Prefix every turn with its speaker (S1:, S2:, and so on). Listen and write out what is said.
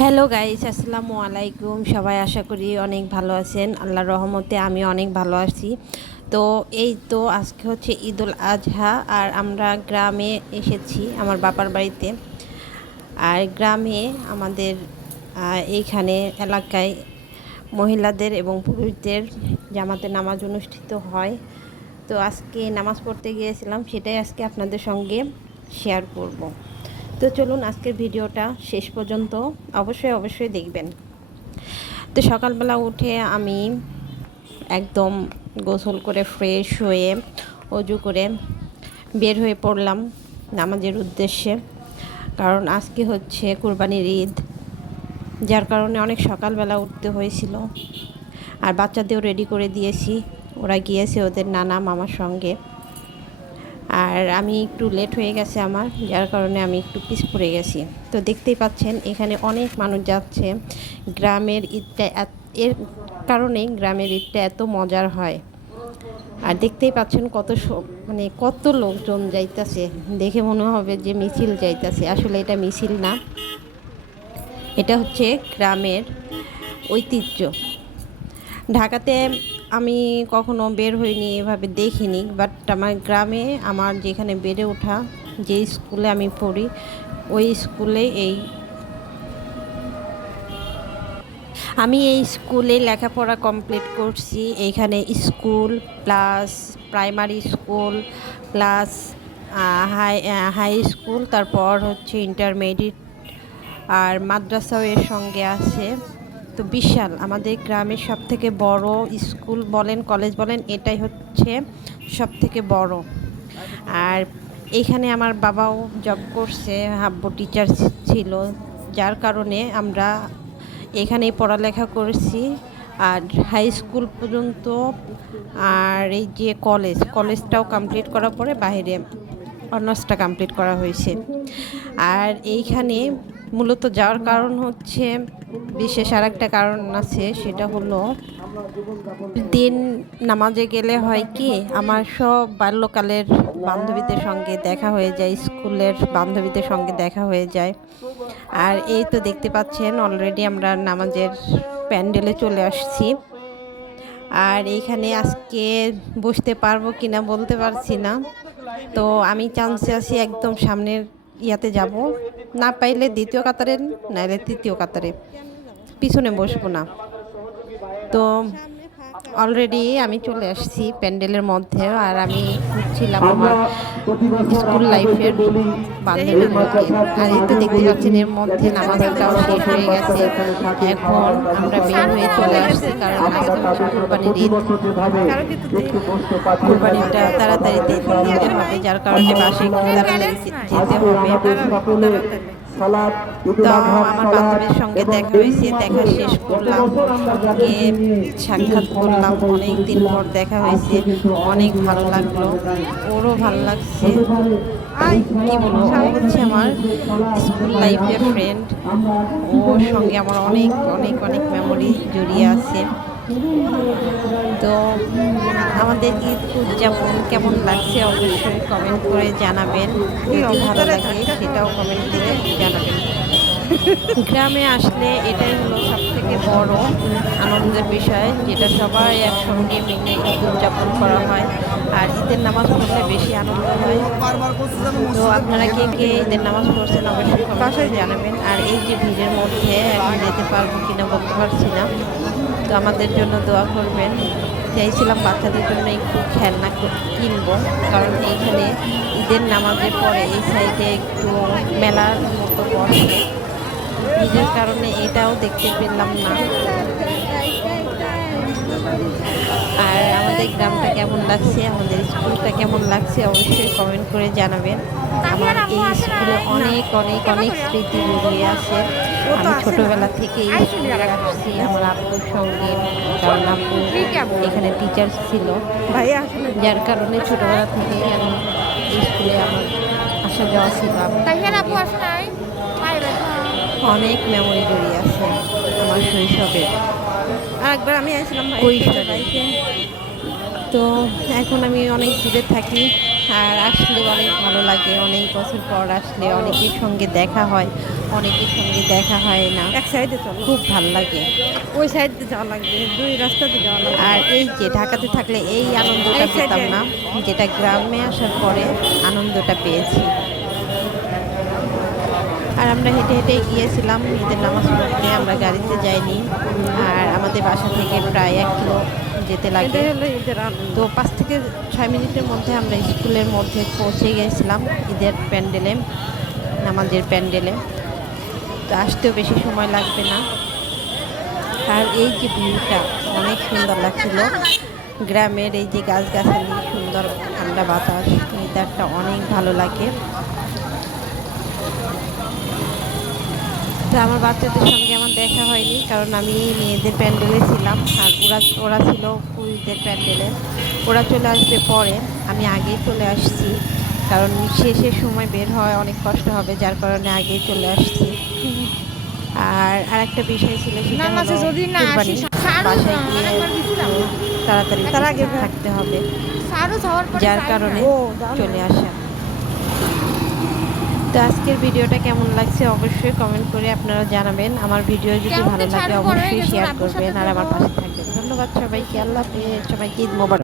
S1: Hello guys আসসালামু আলাইকুম। সবাই আশা করি অনেক ভালো আছেন। আল্লাহর রহমতে আমি অনেক ভালো আছি। তো এই তো আজকে হচ্ছে ঈদুল আজহা, আর আমরা গ্রামে এসেছি আমার বাবার বাড়িতে। আর গ্রামে আমাদের এইখানে এলাকায় মহিলাদের এবং পুরুষদের জামাতে নামাজ অনুষ্ঠিত হয়। তো আজকে নামাজ পড়তে গিয়েছিলাম, সেটাই আজকে আপনাদের সঙ্গে শেয়ার করব। তো চলুন আজকের ভিডিওটা শেষ পর্যন্ত অবশ্যই অবশ্যই দেখবেন। তো সকালবেলা উঠে আমি একদম গোসল করে ফ্রেশ হয়ে অজু করে বের হয়ে পড়লাম নামাজের উদ্দেশ্যে। কারণ আজকে হচ্ছে কুরবানির ঈদ, যার কারণে অনেক সকালবেলা উঠতে হয়েছিল। আর বাচ্চাদেরও রেডি করে দিয়েছি, ওরা গিয়েছে ওদের নানা, মামার সঙ্গে। আর আমি একটু লেট হয়ে গেছে আমার, যার কারণে আমি একটু পিস পড়ে গেছি। তো দেখতেই পাচ্ছেন, এখানে অনেক মানুষ যাচ্ছে। গ্রামের ঈদটা এর কারণেই গ্রামের ঈদটা এত মজার হয়। আর দেখতেই পাচ্ছেন কত মানে কত লোকজন যাইতাছে। দেখে মনে হবে যে মিছিল যাইতাছে। আসলে এটা মিছিল না। এটা হচ্ছে গ্রামের ঐতিহ্য। ঢাকাতে আমি কখনো বের হইনি, এভাবে দেখিনি। বাট আমার গ্রামে আমার যেখানে বেড়ে ওঠা, যে স্কুলে আমি পড়ি, ওই স্কুলে এই আমি এই স্কুলে লেখাপড়া কমপ্লিট করছি। এইখানে school plus primary school plus high high school, তারপর হচ্ছে ইন্টারমিডিয়েট আর মাদ্রাসাও এর সঙ্গে আছে। তো বিশাল। আমাদের গ্রামের সব থেকে বড় স্কুল বলেন, কলেজ বলেন, এটাই হচ্ছে সব থেকে বড়। আর এইখানে আমার বাবাও জব করছে, হাব্বু টিচার ছিল, যার কারণে আমরা এখানেই পড়ালেখা করেছি। আর হাই স্কুল পর্যন্ত আর এই যে কলেজ, কলেজটাও কমপ্লিট করার পরে বাইরে অনার্সটা কমপ্লিট করা হয়েছে। আর এইখানে মূলত যাওয়ার কারণ হচ্ছে বিশেষ আর একটা কারণ আছে, সেটা হলো দিন নামাজে গেলে হয় কি, আমার সব বাল্যকালের বান্ধবীদের সঙ্গে দেখা হয়ে যায়, স্কুলের বান্ধবীদের সঙ্গে দেখা হয়ে যায়। আর এই তো দেখতে পাচ্ছেন অলরেডি আমরা নামাজের প্যান্ডেলে চলে আসছি। আর এইখানে আজকে বসতে পারব কিনা বলতে পারছি না। তো আমি চান্সে আছি একদম সামনের ইয়াতে যাব। না পাইলে দ্বিতীয় কাতারে, নাইলে তৃতীয় কাতারে। পিছনে বসবো না। তো অলরেডি আমি চলে আসছি প্যান্ডেলের মধ্যে আর আমি খুঁজছিলাম আমার স্কুল লাইফের বান্ধবীদেরকে আর এই তো দেখতে পাচ্ছেন এর মধ্যে নামাজটাও শেষ হয়ে গেছে। এখন আমরা বের হয়ে চলে আসছি কারণ আজকে হচ্ছে কোরবানির ঈদ। কোরবানিটা তাড়াতাড়ি দিতে হবে, যার কারণে বাসে যেতে হবে। তো আমার বান্ধবীর সঙ্গে দেখা হয়েছে দেখা শেষ করলাম। সঙ্গে সাক্ষাৎ করলাম অনেক দিন পর দেখা হয়েছে অনেক ভালো লাগল ওরও ভালো লাগছে। আর কি বলব হচ্ছে আমার স্কুল লাইফের ফ্রেন্ড ওর সঙ্গে আমার অনেক অনেক অনেক মেমোরি জড়িয়ে আছে। তো আমাদের ঈদ উদযাপন কেমন লাগছে অবশ্যই কমেন্ট করে জানাবেন। যদি ভালো লাগে সেটাও কমেন্ট করে জানাবেন। গ্রামে আসলে এটাই হলো সব বড় আনন্দের বিষয় যেটা সবাই একসঙ্গে মিলে ঈদ উদযাপন করা হয় আর ঈদের নামাজ পড়লে বেশি আনন্দ হয়। তো আপনারা কে কে ঈদের নামাজ পড়ছেন অবশ্যই বাসায় জানাবেন। আর এই যে ভিড়ের মধ্যে এখন যেতে পারব কিনা বলতে পারছি না। তো আমাদের জন্য দোয়া করবেন। চাইছিলাম বাচ্চাদের জন্য একটু খেলনা কিনবো, কারণ এইখানে ঈদের নামাজের পরে এই সাইডে একটু মেলার মতো বসে। নিজের কারণে এটাও দেখতে পেলাম না। আর আমাদের গ্রামটা কেমন লাগছে, আমাদের স্কুলটা কেমন লাগছে অবশ্যই কমেন্ট করে জানাবেন। আমার এই স্কুলে অনেক অনেক অনেক স্মৃতি জড়িয়ে আছে। আমি ছোটবেলা থেকে এই স্কুলে আসছি, আমার আব্বুর সঙ্গে, কারণ এখানে টিচার ছিল। যার কারণে ছোটবেলা থেকেই আমি স্কুলে আমার আসা যাওয়া ছিল।
S2: তাহিয়ার আপু আসে নাই?
S1: অনেক মেমোরি জড়িয়ে আছে আমার শৈশবে
S2: আর একবার আমি
S1: কৈশোরে। তো এখন আমি অনেক দূরে থাকি আর আসলে অনেক ভালো লাগে। অনেক বছর পর আসলে অনেকের সঙ্গে দেখা হয় অনেকের সঙ্গে দেখা হয় না।
S2: এক সাইডে চলো।
S1: খুব ভালো লাগে।
S2: ওই সাইড যাওয়া লাগবে দুই রাস্তাতে যাওয়া লাগবে।
S1: আর এই যে ঢাকাতে থাকলে এই আনন্দটা। পেতাম না যেটা গ্রামে আসার পরে আনন্দটা পেয়েছি। আমরা হেঁটে হেঁটে গিয়েছিলাম ঈদের নামাজ পড়তে আমরা গাড়িতে যাইনি। আর আমাদের বাসা থেকে প্রায় এক কিলো যেতে লাগে। তো পাঁচ থেকে ছয় মিনিটের মধ্যে আমরা স্কুলের মধ্যে পৌঁছে গিয়েছিলাম ঈদের প্যান্ডেলে নামাজের প্যান্ডেলে। তো আসতেও বেশি সময় লাগবে না। আর এই যে ভিউটা অনেক সুন্দর লাগছিল। গ্রামের এই যে গাছগাছালি সুন্দর ঠান্ডা বাতাস ওয়েদারটা অনেক ভালো লাগে। তো আমার বাচ্চাদের সঙ্গে আমার দেখা হয়নি কারণ আমি মেয়েদের প্যান্ডেলে ছিলাম আর ওরা ওরা ছিল পুরুষদের প্যান্ডেলে। ওরা চলে আসবে পরে আমি আগেই চলে আসছি কারণ শেষে সময় বের হয় অনেক কষ্ট হবে যার কারণে আগেই চলে আসছি। আর আরেকটা বিষয় ছিল সেটা
S2: যদি না।
S1: তাড়াতাড়ি
S2: তার আগে
S1: থাকতে হবে। যার কারণে চলে আসা তো আজকের ভিডিওটা কেমন লাগছে অবশ্যই কমেন্ট করে আপনারা জানাবেন। আমার ভিডিও যদি ভালো লাগে অবশ্যই শেয়ার করবেন আর আমার পাশে থাকবেন। ধন্যবাদ সবাইকে আল্লাহ সবাইকে ঈদ মোবারক।